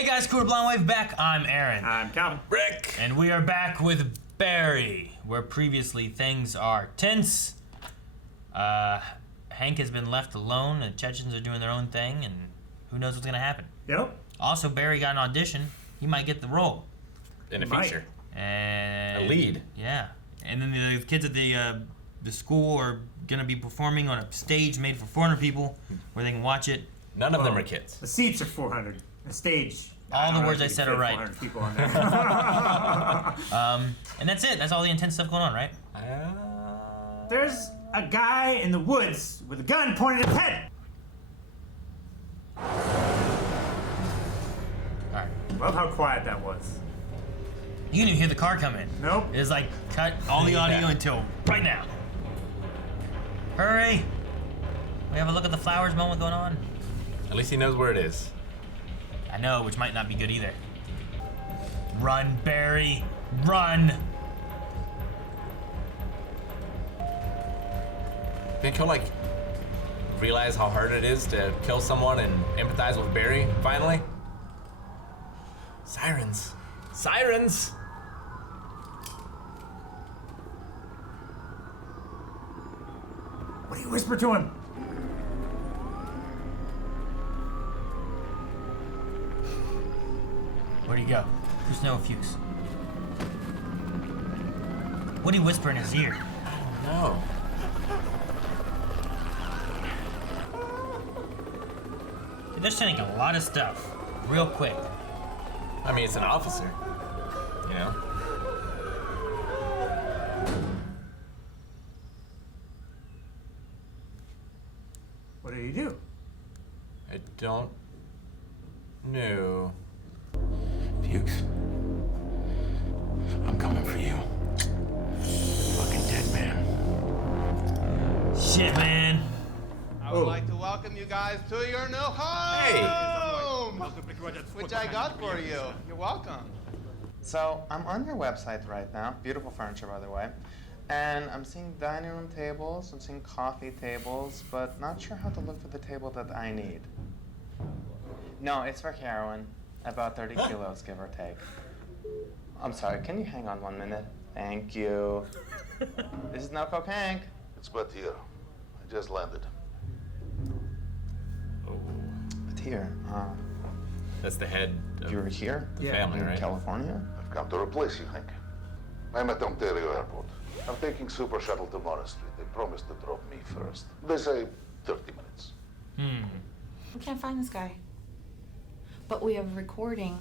Hey guys, Cool Blonde Wave back. I'm Aaron. I'm Calvin. Rick. And we are back with Barry, where previously things are tense. Hank has been left alone, the Chechens are doing their own thing, and who knows what's gonna happen. Yep. Also, Barry got an audition. He might get the role. In a Might. feature. And A lead. Yeah. And then the kids at the school are gonna be performing on a stage made for 400 people where they can watch it. None of them are kids. The seats are 400. The stage. All the don't know words if I you said can are fit right. 400 people on there. And that's it. That's all the intense stuff going on, right? There's a guy in the woods with a gun pointed at his head. All right. Love how quiet that was. You didn't even hear the car come in. Nope. It was like cut all the audio Yeah. until right now. Hurry! We have a look at the flowers moment going on. At least he knows where it is. I know, which might not be good either. Run, Barry! Run! Think he'll like realize how hard it is to kill someone and empathize with Barry finally? Sirens. Sirens! What do you whisper to him? Where'd he go? There's no fuse. What'd he whisper in his ear? No. They're sending a lot of stuff real quick. I mean, it's an officer. You know? What did he do? I don't know. Fuchs, I'm coming for you. Fucking dead man. Shit, man. I would like to welcome you guys to your new home, which I got for you. You're welcome. So I'm on your website right now. Beautiful furniture, by the way. And I'm seeing dining room tables, I'm seeing coffee tables, but not sure how to look for the table that I need. No, it's for heroin. About 30 kilos, give or take. I'm sorry, can you hang on 1 minute? Thank you. This is no cocaine. It's but here. I just landed. Oh. But here, That's the head of you're here? the Yeah, family, In right? California? I've come to replace you, Hank. I'm at Ontario Airport. I'm taking Super Shuttle to Monastery. They promised to drop me first. They say 30 minutes. We can't find this guy. But we have a recording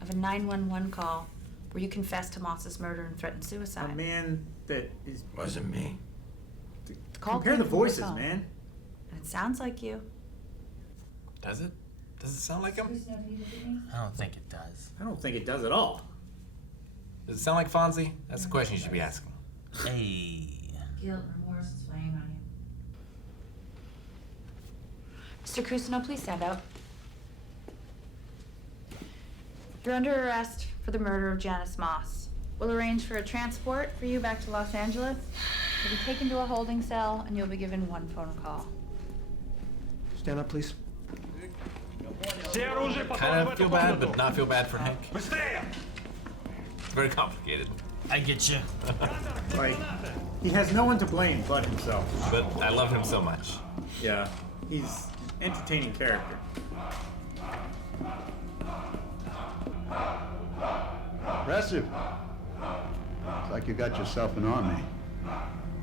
of a 911 call where you confess to Moss's murder and threatened A suicide. man that is. Wasn't me. The call Compare came the from your voices, phone, man. And it sounds like you. Does it? Does it sound like him? I don't think it does. I don't think it does at all. Does it sound like Fonzie? That's the question you should be asking. Hey. Guilt and remorse is weighing on you. Mr. Cousineau, please stand up. You're under arrest for the murder of Janice Moss. We'll arrange for a transport for you back to Los Angeles. You'll be taken to a holding cell and you'll be given one phone call. Stand up, please. Kind of feel bad, but not feel bad for Hank. It's very complicated. I get you. Like, he has no one to blame but himself. But I love him so much. Yeah. He's an entertaining character. Impressive. Looks like you got yourself an army.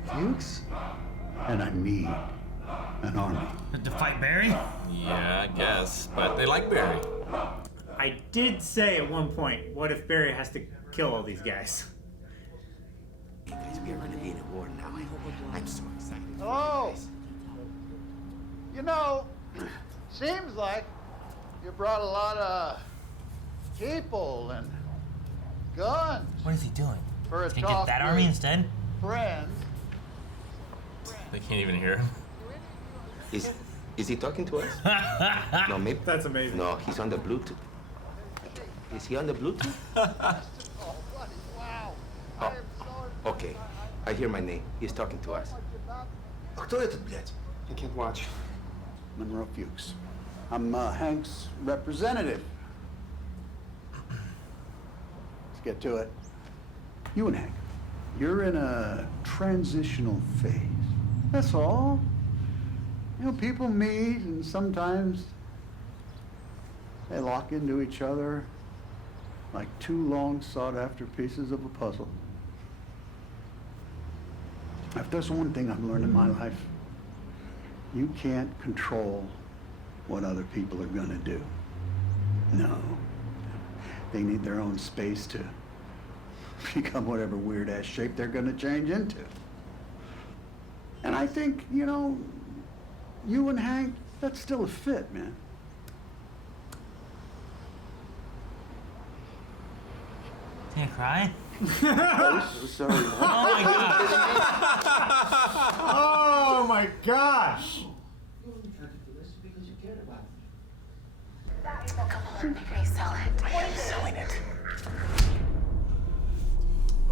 Fuchs? And I need an army. To fight Barry? Yeah, I guess. But they like Barry. I did say at one point, what if Barry has to kill all these guys? Guys, we are gonna be in a war now. I'm so excited. Hello. You know, seems like you brought a lot of people and guns What is he doing? for a He's gonna talk get that army with instead? friends. They can't even hear him. Is he talking to us? No, maybe. That's amazing. No, he's on the Bluetooth. Is he on the Bluetooth? Oh, buddy, wow. I am so Okay, I hear my name. He's talking to us. Кто этот, блядь? I can't watch. Monroe Fuchs. I'm Hank's representative. Let's get to it. You and Hank, you're in a transitional phase. That's all. You know, people meet and sometimes they lock into each other like two long sought-after pieces of a puzzle. If there's one thing I've learned in my life, you can't control what other people are gonna do. No. They need their own space to become whatever weird-ass shape they're gonna change into. And I think, you know, you and Hank, that's still a fit, man. Can you cry? So sorry. Oh my god. Oh my gosh!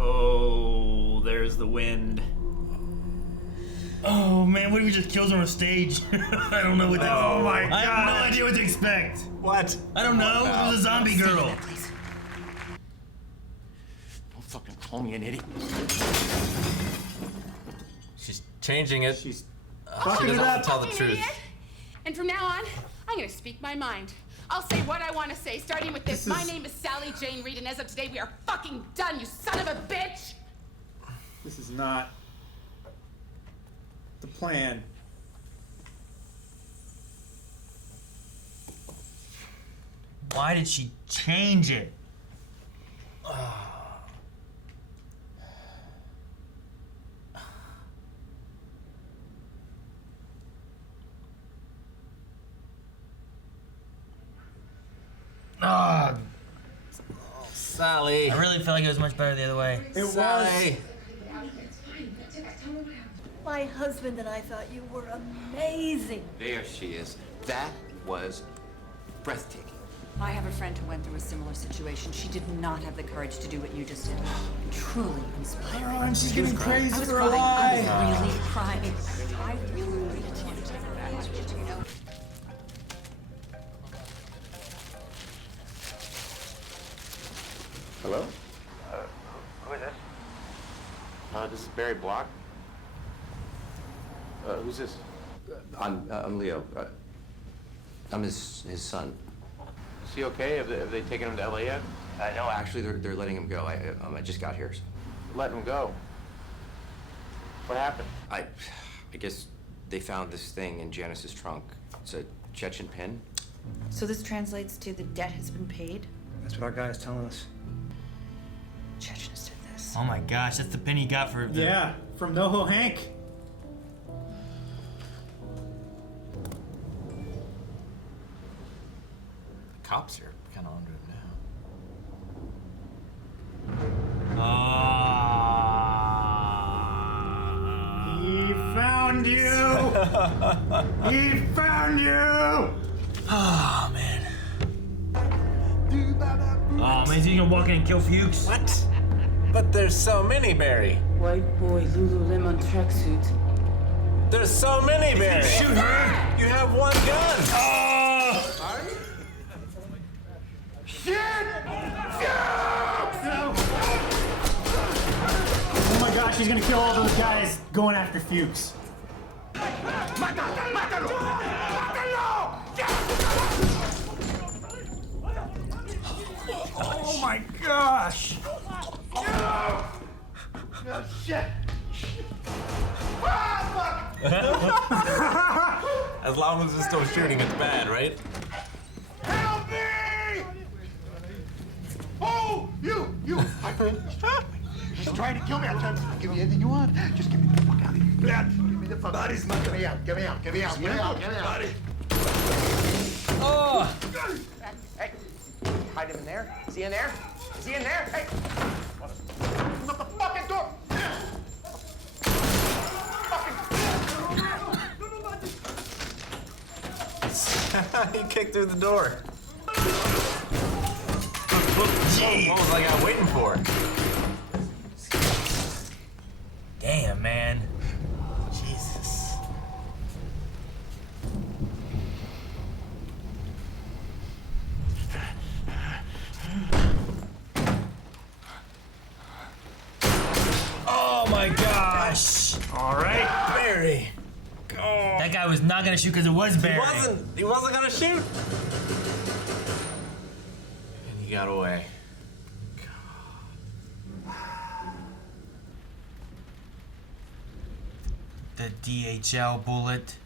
Oh, there's the wind. Oh man, what if we just kills him on stage? I don't know what to Oh my I have no God. idea what to expect. What? I don't know. It was a zombie girl. Don't fucking call me an idiot. She's changing it. She's She fucking doesn't it want up. to tell the truth. Idiot. And from now on, I'm gonna speak my mind. I'll say what I want to say, starting with this. My name is Sally Jane Reed, and as of today, we are fucking done, you son of a bitch! This is not the plan. Why did she change it? Ah, Sally. I really felt like it was much better the other way. It Sally. My husband and I thought you were amazing. There she is. That was breathtaking. I have a friend who went through a similar situation. She did not have the courage to do what you just did. Truly inspiring. Oh, and she's getting praised I was for her crying. life. I was really crying. I really wanted to that much, you know. Hello? Who is this? This is Barry Block. Who's this? I'm Leo. I'm his son. Is he okay? Have they taken him to LA yet? No, actually, they're letting him go. I just got here. So. Let him go. What happened? I guess they found this thing in Janice's trunk. It's a Chechen pin. So this translates to the debt has been paid? That's what our guy is telling us. Chechens did this. Oh my gosh, that's the pin he got for the... Yeah, from NoHo Hank. The cops are kind of under him now. He found you! He found you! Oh man. Oh man, is he gonna walk in and kill Fuchs? What? But there's so many, Barry. White boy, Lululemon tracksuit. There's so many, Barry. Shoot her! You have one gun. Oh! Oh my gosh, he's gonna kill all those guys going after Fuchs. Oh my gosh! Shit! As long as it's still shooting, it's bad, right? Help me! Oh, you! She's trying to kill me. I'm trying to give you anything you want. Just give me the fuck out of here. Give me the fuck out. Get me out. Get me out. Get me out. Get me out. Get me out. Buddy. Oh! Hey, hide him in there. Is he in there? Is he in there? Hey! Open up the fucking door! He kicked through the door. Gee. What was I got waiting for? Damn, man. Jesus. my gosh! All right. Barry. Oh. That guy was not gonna shoot because it was Barry. He wasn't gonna shoot. And he got away. The DHL bullet.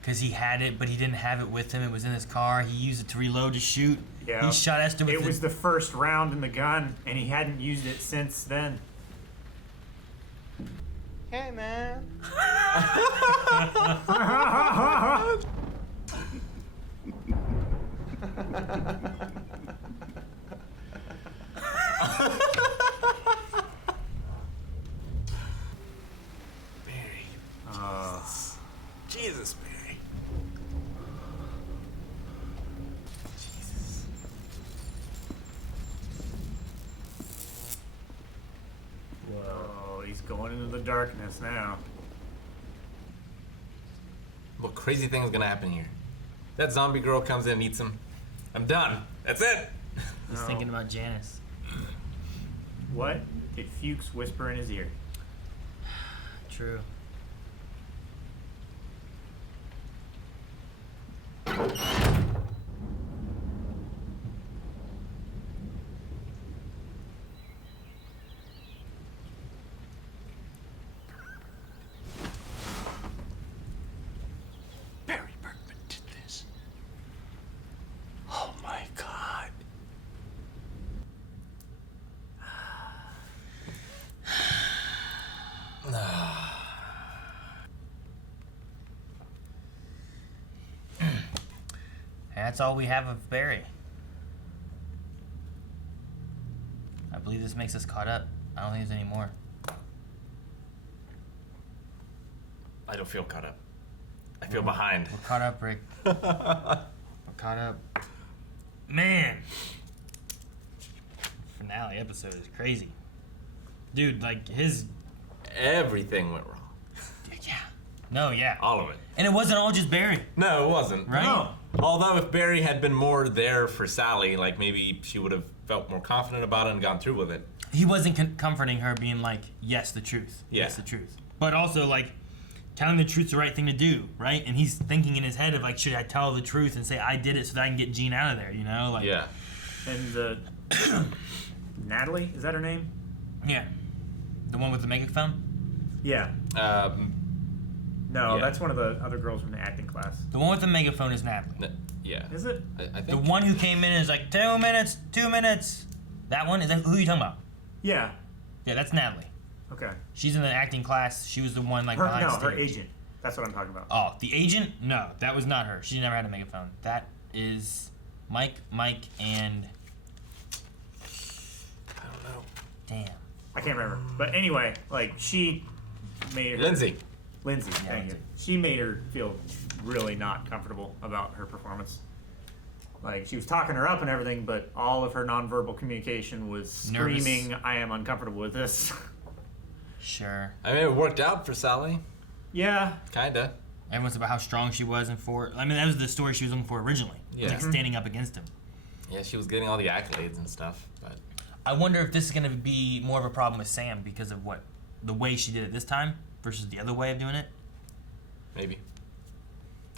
Because he had it, but he didn't have it with him. It was in his car. He used it to reload to shoot. Yeah. He shot Esther with It was the first round in the gun, and he hadn't used it since then. Hey, man. Barry. Jesus, Barry. Jesus. Whoa, he's going into the darkness now. What crazy thing is gonna happen here? That zombie girl comes in and eats him. I'm done. That's it. He's thinking about Janice. What did Fuchs whisper in his ear? True. Barry Berkman did this. Oh my God. That's all we have of Barry. I believe this makes us caught up. I don't think there's any more. I don't feel caught up. I feel behind. We're caught up, Rick. We're caught up. Man! Finale episode is crazy. Dude, like, his... Everything went wrong. Yeah. No, yeah. All of it. And it wasn't all just Barry. No, it wasn't. Right? No. Although if Barry had been more there for Sally, like maybe she would have felt more confident about it and gone through with it. He wasn't comforting her, being like, yes, the truth. Yeah. Yes, the truth. But also, like, telling the truth's the right thing to do, right? And he's thinking in his head of, like, should I tell the truth and say I did it so that I can get Jean out of there, you know? Like, Yeah. And Natalie, is that her name? Yeah. The one with the megaphone? Yeah. No, yeah. that's one of the other girls from the acting class. The one with the megaphone is Natalie. Yeah. Is it? I think. The one who came in is like, 2 minutes, 2 minutes. That one? Is that who are you talking about? Yeah. Yeah, that's Natalie. Okay. She's in the acting class. She was the one, like, Her, behind no, stage. her agent. That's what I'm talking about. Oh, the agent? No, that was not her. She never had a megaphone. That is Mike, and... I don't know. Damn. I can't remember. But anyway, like, she made her... Lindsay. Lindsay, Yeah, thank you. She made her feel really not comfortable about her performance. Like, she was talking her up and everything, but all of her nonverbal communication was screaming, Nervous. I am uncomfortable with this. Sure. I mean, it worked out for Sally. Yeah. Kinda. Everyone's about how strong she was and for... I mean, that was the story she was looking for originally. Yeah. Like, standing up against him. Yeah, she was getting all the accolades and stuff, but... I wonder if this is going to be more of a problem with Sam because of what... the way she did it this time versus the other way of doing it. Maybe.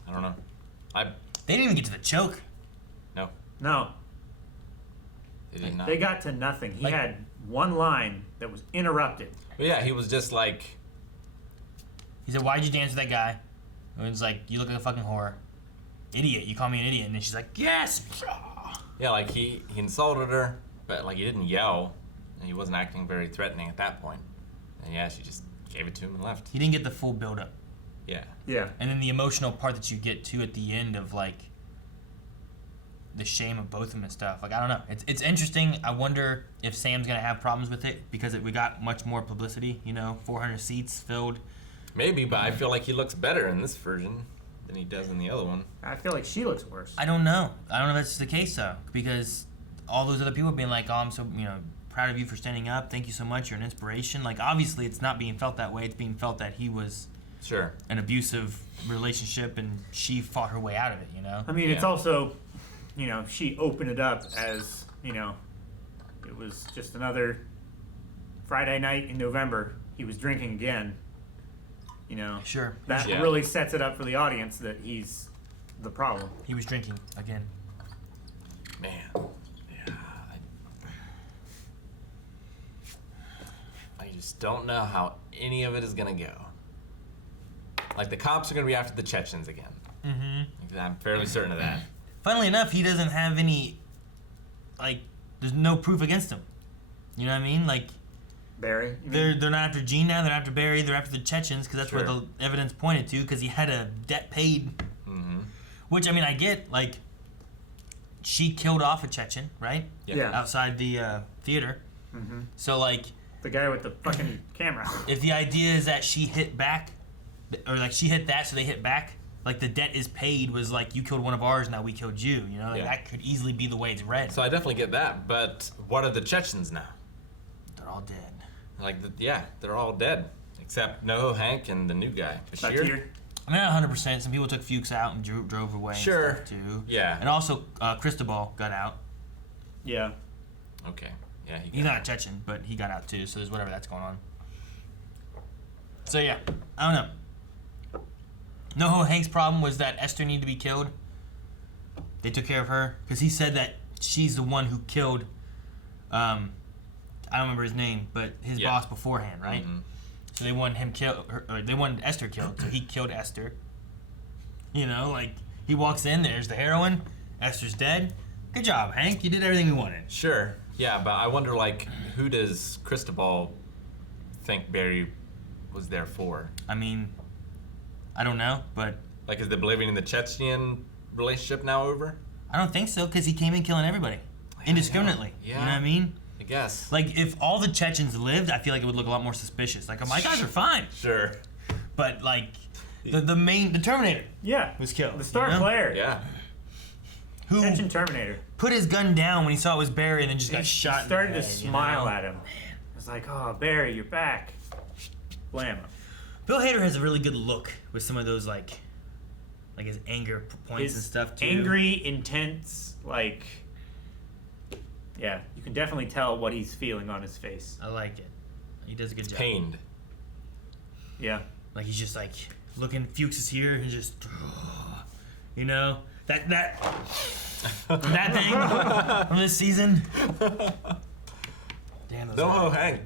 I don't know. They didn't even get to the choke. No. No. They did not. They got to nothing. He Like- had one line that was interrupted. But yeah, he was just like... He said, why'd you dance with that guy? And it's like, you look like a fucking whore. Idiot. You call me an idiot. And then she's like, yes! Yeah, like he insulted her, but like he didn't yell, and he wasn't acting very threatening at that point. And yeah, she just gave it to him and left. He didn't get the full build-up. Yeah. Yeah. And then the emotional part that you get to at the end of, like, the shame of both of them and stuff. Like, I don't know. It's interesting. I wonder if Sam's going to have problems with it because we got much more publicity, you know, 400 seats filled. Maybe, but I feel like he looks better in this version than he does in the other one. I feel like she looks worse. I don't know. I don't know if that's the case, though, because all those other people being like, oh, I'm so, you know, proud of you for standing up. Thank you so much. You're an inspiration. Like, obviously, it's not being felt that way. It's being felt that he was Sure. an abusive relationship and she fought her way out of it, you know? I mean, it's also, you know, she opened it up as, you know, it was just another Friday night in November, he was drinking again. You know, Sure. that Yeah. really sets it up for the audience that he's the problem. He was drinking again. Man, yeah. I just don't know how any of it is gonna go. Like, the cops are gonna be after the Chechens again. Mm-hmm. I'm fairly certain of that. Funnily enough, he doesn't have any, like, there's no proof against him. You know what I mean? Like, Barry? they're not after Gene now, they're after Barry, they're after the Chechens, because that's where Sure. the evidence pointed to, because he had a debt paid. Mm-hmm. Which, I mean, I get, like, she killed off a Chechen, right? Yeah. Outside the theater. Mm-hmm. So, like, The guy with the fucking camera. if the idea is that she hit back, or like she hit that, so they hit back, like the debt is paid was like you killed one of ours, now we killed you. You know, like Yeah. that could easily be the way it's read. So I definitely get that, but what are the Chechens now? They're all dead. Like, yeah, they're all dead. Except NoHo, Hank, and the new guy, Bashir. Bashir. I mean, not 100%. Some people took Fuchs out and drove away. Sure. And stuff too. Yeah. And also, Cristobal got out. Yeah. Okay. Yeah, He's not a Chechen, but he got out too. So there's whatever that's going on. So yeah, I don't know. NoHo Hank's problem was that Esther needed to be killed. They took care of her because he said that she's the one who killed. I don't remember his name, but his Yeah. boss beforehand, right? Mhm. So they wanted him killed. Or they wanted Esther killed, so he killed Esther. You know, like he walks in, there's the heroine. Esther's dead. Good job, Hank. You did everything we wanted. Sure. Yeah, but I wonder, like, who does Cristobal think Barry was there for? I mean, I don't know, but Like, is the Bolivian and the Chechen relationship now over? I don't think so because he came in killing everybody indiscriminately. Yeah. You know what I mean? I guess. Like if all the Chechens lived, I feel like it would look a lot more suspicious. Like my guys are fine, Sure. but like the Terminator Yeah. was killed. The star you know? player. Yeah. Who Chechen Terminator. put his gun down when he saw it was Barry and then just got shot. He started in the to head, smile you know? at him. It's like, oh, Barry, you're back. Blam. Bill Hader has a really good look with some of those like his anger points and stuff too. Angry, intense, like, yeah, you can definitely tell what he's feeling on his face. I like it. He does a good job. Pained. Yeah. Like he's just like looking. Fuchs is here and just, you know, that thing from this season. Damn. Those NoHo Hank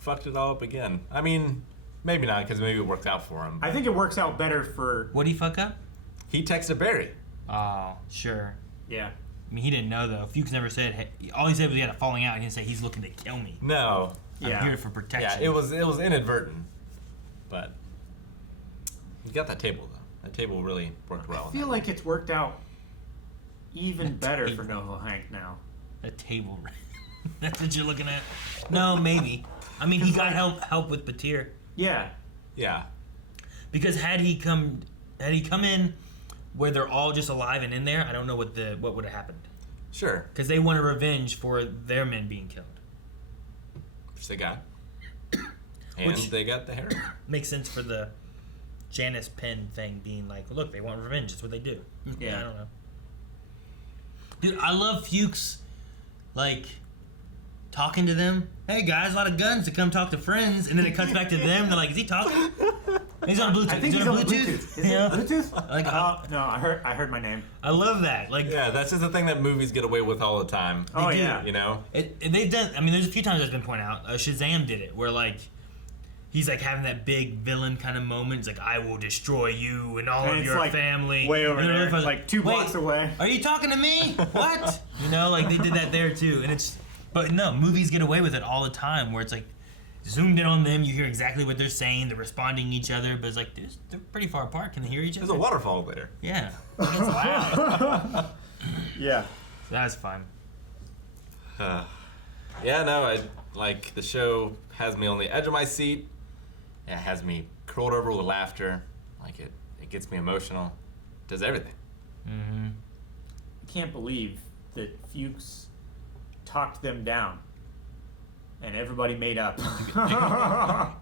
fucked it all up again. I mean, maybe not, because maybe it worked out for him. I think it works out better for. What'd he fuck up? He texted Barry. Oh, sure. Yeah. I mean, he didn't know though. Fuchs never said. Hey, all he said was he had a falling out. He didn't say he's looking to kill me. No. I'm here for protection. Yeah, it was inadvertent, but he got that table though. That table really worked well. I feel like it's worked out even better for NoHo Hank now. A table. That's what you're looking at. No, maybe. I mean, he got help with Batir. Yeah. Yeah. Because had he come in where they're all just alive and in there, I don't know what would have happened. Sure. Because they wanted revenge for their men being killed. Which they got. And Which- they got the heroin. Makes sense for the Janice Penn thing being like, look, they want revenge. That's what they do. Yeah. I don't know. Dude, I love Fuchs, like, talking to them. Hey, guys, a lot of guns to come talk to friends. And then it cuts back to them. They're like, is he talking? He's on Bluetooth. I think he's on Bluetooth. Is it Yeah. Bluetooth? Like, No, I heard my name. I love that. Like, Yeah, that's just the thing that movies get away with all the time. Oh, do. yeah. You know? they've done. I mean, there's a few times that's been pointed out. Shazam did it, where like he's like having that big villain kind of moment. It's like, I will destroy you and all And of it's, your like, family. way over And then there, everybody's like 2 blocks "Wait, away." Are you talking to me? What? You know, like they did that there too, and it's. But no, movies get away with it all the time, where it's like zoomed in on them. You hear exactly what they're saying. They're responding to each other, but it's like they're pretty far apart. Can they hear each other? There's a waterfall there. Yeah, it's loud. Yeah. That's fun. Yeah, no, I like the show has me on the edge of my seat. It has me curled over with laughter. Like it gets me emotional. It does everything. Mm-hmm. I can't believe that Fuchs talked them down. And everybody made up.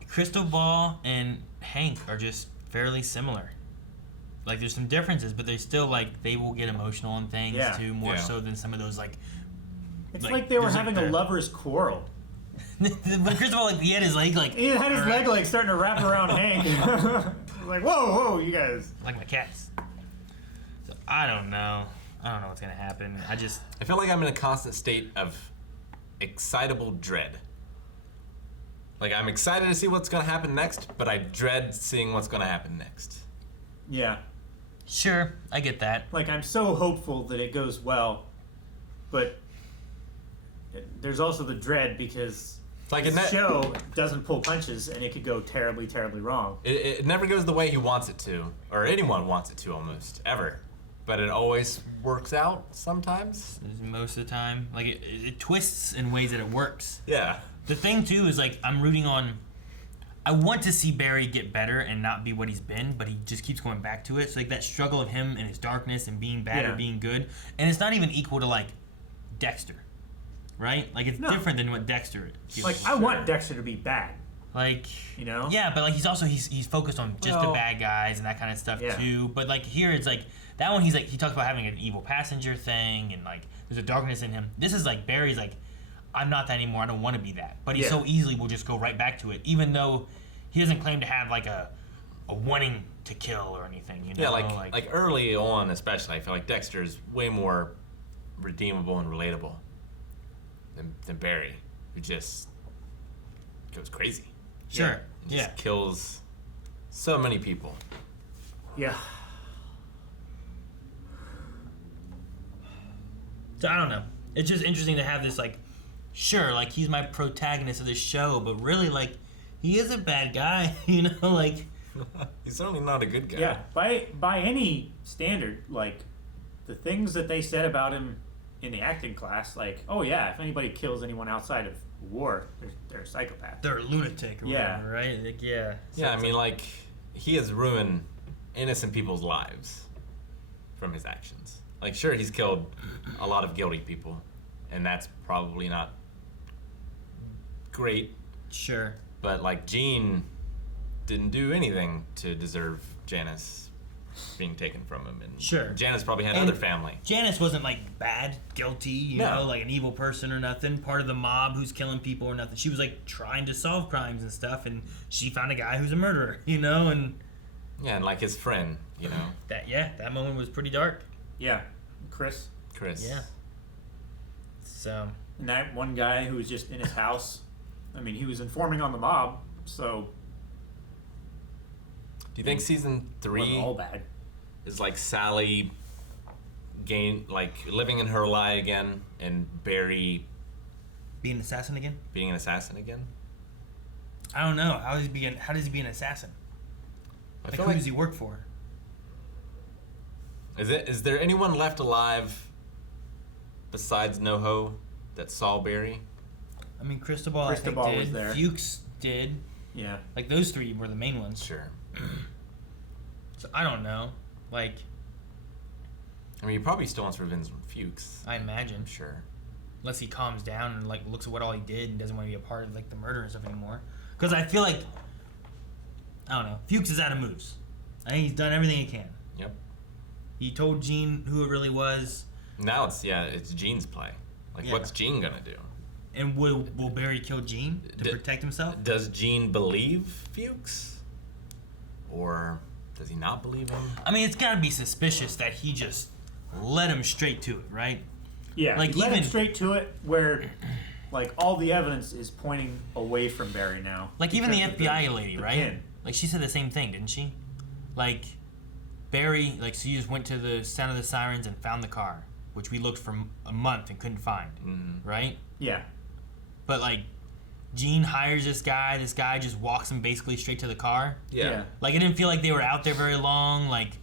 Cristobal and Hank are just fairly similar. Like there's some differences, but they still like they will get emotional on things Yeah. too, more Yeah. so than some of those like. It's like they were there's, having a the- lover's quarrel. But Christopher, like, he had his leg, like... He had his leg, like, starting to wrap around Hank. Like, whoa, you guys. Like my cats. So, I don't know. I don't know what's gonna happen. I feel like I'm in a constant state of excitable dread. Like, I'm excited to see what's gonna happen next, but I dread seeing what's gonna happen next. Yeah. Sure, I get that. Like, I'm so hopeful that it goes well, but there's also the dread because like the show doesn't pull punches and it could go terribly, terribly wrong. It never goes the way he wants it to, or anyone wants it to almost, ever. But it always works out sometimes. Most of the time. Like, it twists in ways that it works. Yeah. The thing, too, is, like, I'm rooting on... I want to see Barry get better and not be what he's been, but he just keeps going back to it. So, like, that struggle of him and his darkness and being bad or being good. And it's not even equal to, like, Dexter. Right? Like, it's different than what Dexter is. Like, I want Dexter to be bad. Like, you know? Yeah, but, like, he's also... He's focused on just the bad guys and that kind of stuff, too. But, like, here it's, like... That one, he's like, he talks about having an evil passenger thing, and like, there's a darkness in him. This is like, Barry's like, I'm not that anymore, I don't want to be that. But he so easily will just go right back to it, even though he doesn't claim to have like a wanting to kill or anything, you know? Yeah, like early on especially, I feel like Dexter is way more redeemable and relatable than Barry, who just goes crazy. Sure, Just kills so many people. Yeah. So I don't know. It's just interesting to have this, like, sure, like, he's my protagonist of this show, but really, like, he is a bad guy, you know, like... He's certainly not a good guy. Yeah, by any standard, like, the things that they said about him in the acting class, like, oh yeah, if anybody kills anyone outside of war, they're a psychopath. They're a lunatic or whatever, right? Like, yeah. Yeah, I mean, like, he has ruined innocent people's lives from his actions. Like, sure, he's killed a lot of guilty people, and that's probably not great. Sure. But, like, Gene didn't do anything to deserve Janice being taken from him. And sure. Janice probably had other family. Janice wasn't, like, bad, guilty, you know, like an evil person or nothing, part of the mob who's killing people or nothing. She was, like, trying to solve crimes and stuff, and she found a guy who's a murderer, you know, and... Yeah, and, like, his friend, you know. That moment was pretty dark. Yeah. Chris. Yeah. So. And that one guy who was just in his house, I mean, he was informing on the mob, so. Do you think season 3 wasn't all bad. Is like Sally living in her lie again, and Barry being an assassin again? Being an assassin again? I don't know. How does he be an assassin? Like, who does he work for? Is there anyone left alive besides NoHo that saw Barry? I mean, Cristobal I think did. Was there. Fuchs did. Yeah. Like, those three were the main ones. Sure. So, I don't know. Like... I mean, he probably still wants revenge on Fuchs. I imagine. I'm sure. Unless he calms down and, like, looks at what all he did and doesn't want to be a part of, like, the murder and stuff anymore. Because I feel like... I don't know. Fuchs is out of moves. I think he's done everything he can. Yep. He told Gene who it really was. Now it's Gene's play. Like, what's Gene gonna do? And will Barry kill Gene to protect himself? Does Gene believe Fuchs? Or does he not believe him? I mean, it's gotta be suspicious that he just led him straight to it, right? Yeah, like led him straight to it where, like, all the evidence is pointing away from Barry now. Like, even the FBI lady, right? Pin. Like, she said the same thing, didn't she? Like, Barry, like, she just went to the sound of the sirens and found the car, which we looked for a month and couldn't find, right? Yeah. But, like, Gene hires this guy just walks him basically straight to the car. Yeah. Like, it didn't feel like they were out there very long, like...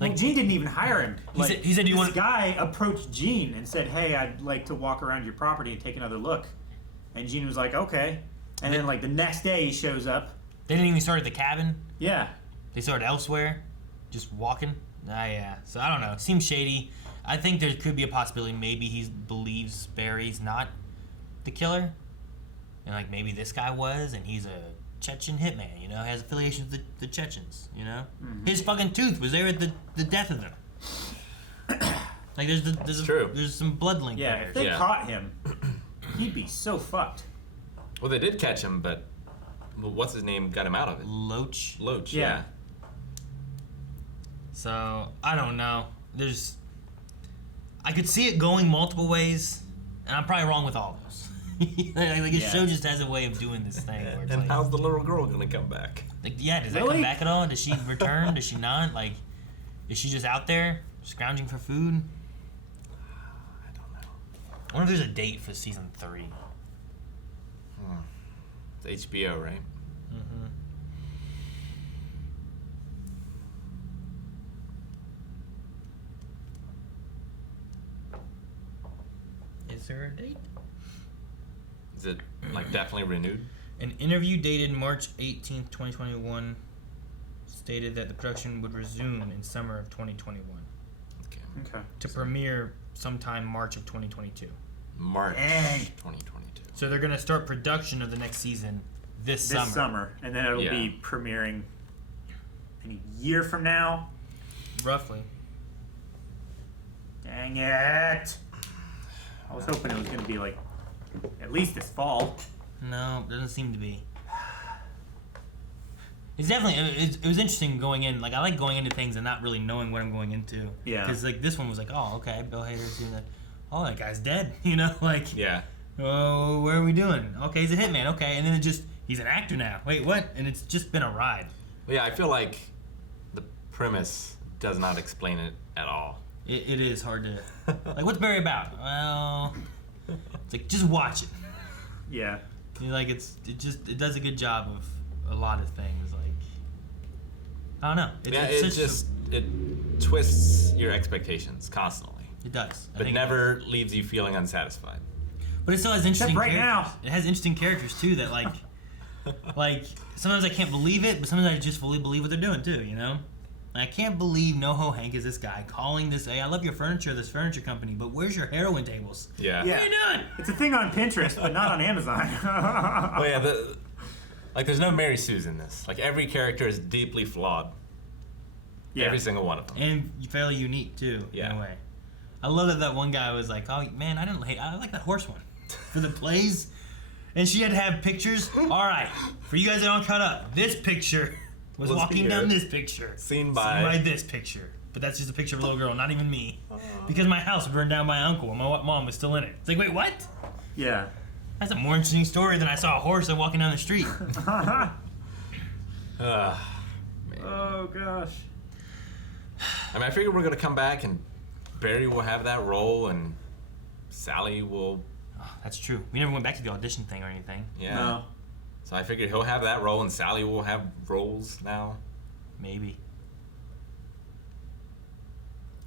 Well, Gene didn't even hire him. He said, "You want?" This guy approached Gene and said, "Hey, I'd like to walk around your property and take another look." And Gene was like, "Okay." And then, like, the next day, he shows up. They didn't even start at the cabin. Yeah. They started elsewhere, just walking. Yeah. So I don't know. Seems shady. I think there could be a possibility. Maybe he believes Barry's not the killer, and like maybe this guy was, and he's a Chechen hitman, you know, has affiliations with the Chechens, you know? Mm-hmm. His fucking tooth was there at the death of them. Like, there's true. There's some blood link there. there. If they caught him, he'd be so fucked. Well, they did catch him, but what's his name got him out of it? Loach. Loach, Yeah. yeah. So I don't know. I could see it going multiple ways, and I'm probably wrong with all those. Like the show just has a way of doing this thing. Where it's And like, how's the little girl gonna come back? like, yeah, does that Really? come back at all? Does she return? Does she not? Like, is she just out there scrounging for food? I don't know. I wonder if there's a date for season 3. It's HBO, right? Mm-hmm. Is there a date? Is it like definitely renewed? An interview dated March 18th, 2021 stated that the production would resume in summer of 2021 Okay. to premiere sometime March of 2022. March Dang. 2022. So they're going to start production of the next season this This summer. summer, and then it'll Yeah. be premiering in a year from now. Roughly. Dang it! I was hoping it was gonna be like at least this fall. No, doesn't seem to be. It's definitely, it was interesting going in. Like, I like going into things and not really knowing what I'm going into. Yeah. Because, like, this one was like, oh, okay, Bill Hader seems like, oh, that guy's dead. You know, like, Yeah. oh, where are we doing? Okay, he's a hitman. Okay, and then he's an actor now. Wait, what? And it's just been a ride. Well, yeah, I feel like the premise does not explain it at all. It is hard to, like, what's Barry about? Well, it's like, just watch it. Yeah. You know, like, it does a good job of a lot of things. Like, I don't know. It twists your expectations constantly, It does. I but think never leaves you feeling unsatisfied. But it still has interesting right characters. now. It has interesting characters too that like like sometimes I can't believe it, but sometimes I just fully believe what they're doing too, you know? Like, I can't believe NoHo Hank is this guy calling this, hey, I love your furniture, this furniture company, but where's your heroin tables? Yeah. What are you doing? It's a thing on Pinterest, but not on Amazon. Well, yeah, like there's no Mary Sue's in this. Like every character is deeply flawed. Yeah. Every single one of them. And fairly unique too, in Yeah. a way. I love that one guy was like, oh man, I like that horse one. For the plays. And she had to have pictures. Alright, for you guys that don't cut up, this picture was Let's walking be down here. this picture. Seen by this picture. But that's just a picture of a little girl, not even me. Because my house burned down by my uncle and my mom was still in it. It's like, wait, what? Yeah. That's a more interesting story than I saw a horse walking down the street. Oh gosh. I mean, I figure we're gonna come back and Barry will have that role and Sally will. Oh, that's true. We never went back to the audition thing or anything. Yeah. No. So I figured he'll have that role and Sally will have roles now. Maybe.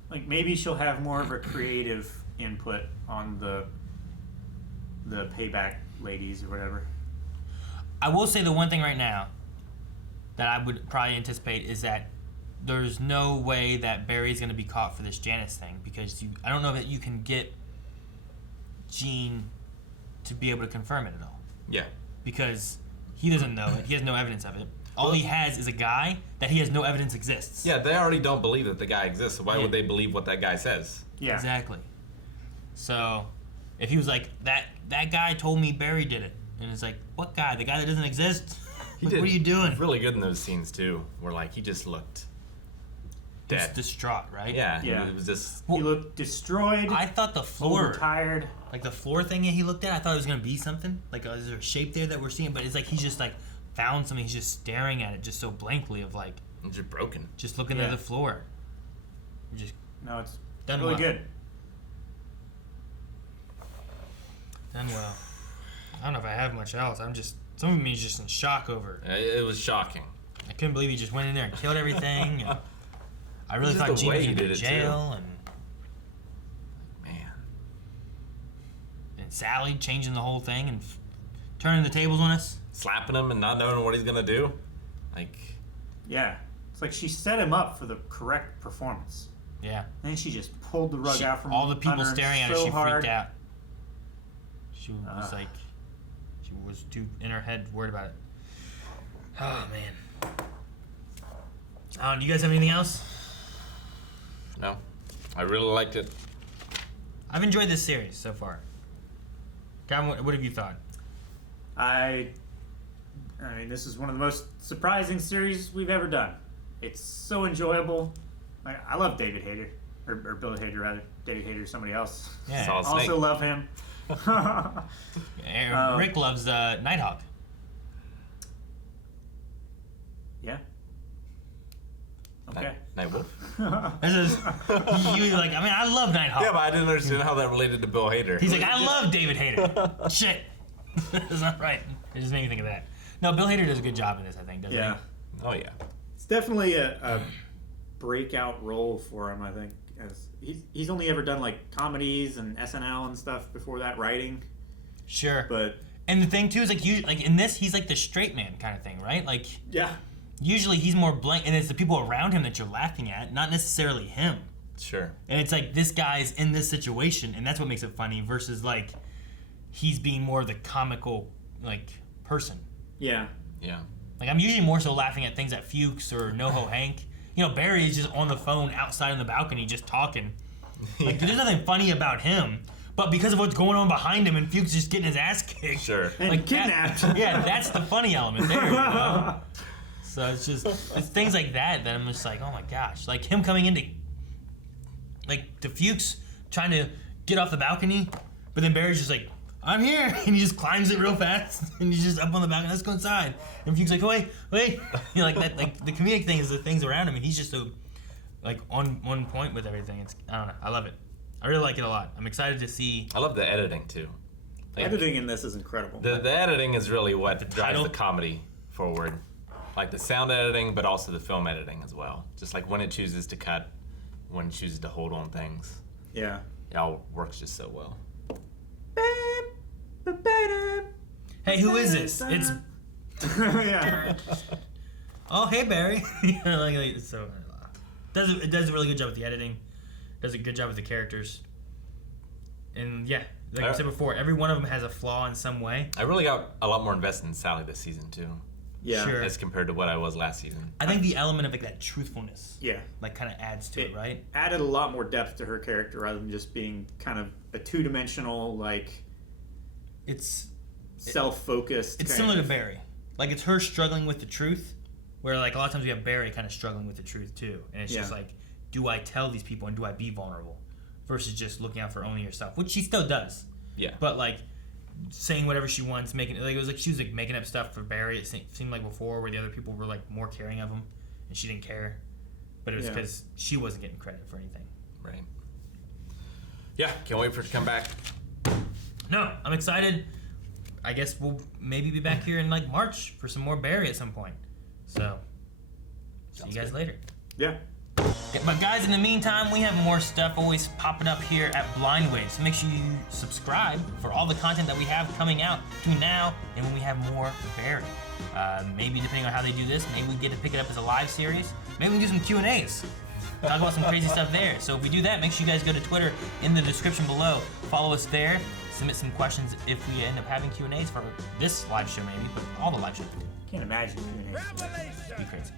Like maybe she'll have more of a creative input on the payback ladies or whatever. I will say the one thing right now that I would probably anticipate is that there's no way that Barry's going to be caught for this Janice thing because I don't know that you can get Gene to be able to confirm it at all. Yeah. Because he doesn't know it. He has no evidence of it. All he has is a guy that he has no evidence exists. Yeah, they already don't believe that the guy exists, so why Yeah. would they believe what that guy says? Yeah. Exactly. So, if he was like, that guy told me Barry did it. And it's like, what guy? The guy that doesn't exist? Like, what are you doing? Really good in those scenes, too, where, like, he just looked dead. Just distraught, right? Yeah, Yeah. it was just... He looked destroyed. I thought the floor... tired. Like, the floor thing that he looked at, I thought it was going to be something. Like, is there a shape there that we're seeing? But it's like he's just, like, found something. He's just staring at it just so blankly of, like... It's just broken. Just looking Yeah. at the floor. Just No, it's done really well. good. Done well. I don't know if I have much else. Some of me is just in shock over it. It was shocking. I couldn't believe he just went in there and killed everything. And I really Just thought the Gene way was he going to did it, jail. Man. And Sally changing the whole thing and turning the tables on us. Slapping him and not knowing what he's gonna do. Like... Yeah. It's like she set him up for the correct performance. Yeah. And then she just pulled the rug out from all the people under him staring at her, so she hard. freaked out. She was like, she was too in her head worried about it. Oh man. Do you guys have anything else? No. I really liked it. I've enjoyed this series so far. Gavin, what have you thought? I mean, this is one of the most surprising series we've ever done. It's so enjoyable. I love David Hayter, or Bill Hader rather. David Hayter, somebody else. Yeah. Solid Snake. Also love him. Rick loves Nighthawk. Yeah. Okay. Night Wolf. This is you like. I mean, I love Nighthawk. Yeah, but I didn't understand how that related to Bill Hader. He's like, I love David Hayter. Shit. That's not right. It just made me think of that. No, Bill Hader does a good job in this, I think, doesn't Yeah. he? Oh yeah. It's definitely a breakout role for him, I think. As he's only ever done like comedies and SNL and stuff before that, writing. Sure. But and the thing too is like in this he's like the straight man kind of thing, right? Like yeah. Usually he's more blank, and it's the people around him that you're laughing at, not necessarily him. Sure. And it's like this guy's in this situation, and that's what makes it funny. Versus like he's being more the comical like person. Yeah. Yeah. Like I'm usually more so laughing at things at Fuchs or NoHo Hank. You know, Barry is just on the phone outside on the balcony just talking. Like there's nothing funny about him, but because of what's going on behind him and Fuchs just getting his ass kicked. Sure. And like kidnapped. Yeah, that's the funny element there. You know? So it's things like that I'm just like, oh my gosh. Like him coming into like the Fuchs trying to get off the balcony, but then Barry's just like, I'm here, and he just climbs it real fast, and he's just up on the balcony. Let's go inside. And Fuchs like, wait, you know, like that. Like the comedic thing is the things around him, and he's just so like on point with everything. It's I don't know, I love it. I really like it a lot. I'm excited to see. I love the editing too. Like, editing in this is incredible. The editing is really what drives title? the comedy forward. Like the sound editing, but also the film editing as well. Just like when it chooses to cut, when it chooses to hold on things. Yeah. It all works just so well. Hey, who is this? It's Yeah. oh, hey Barry. like so it does a really good job with the editing. Does a good job with the characters. And yeah, like I said before, every one of them has a flaw in some way. I really got a lot more invested in Sally this season too. Yeah. Sure. As compared to what I was last season. I think the element of like that truthfulness, Yeah. like kind of adds to it, right? Added a lot more depth to her character rather than just being kind of a two-dimensional, like It's self-focused. It's kind similar of. to Barry. Like it's her struggling with the truth, where like a lot of times we have Barry kind of struggling with the truth too, and it's just like, do I tell these people and do I be vulnerable, versus just looking out for only yourself, which she still does. Yeah. But like saying whatever she wants, making like it was like she was like making up stuff for Barry. It seemed like before where the other people were like more caring of him, and she didn't care, but it was because she wasn't getting credit for anything. Right. Yeah, can't wait for it to come back. No, I'm excited. I guess we'll maybe be back here in like March for some more Barry at some point. So, see you guys later. Yeah. Yeah, but guys, in the meantime, we have more stuff always popping up here at Blind Wave. So make sure you subscribe for all the content that we have coming out between now and when we have more Barry. Maybe depending on how they do this, maybe we get to pick it up as a live series. Maybe we can do some Q&As. Talk about some crazy stuff there. So if we do that, make sure you guys go to Twitter in the description below. Follow us there. Submit some questions if we end up having Q&As for this live show maybe, but all the live shows. Can't imagine Q&A. Be crazy.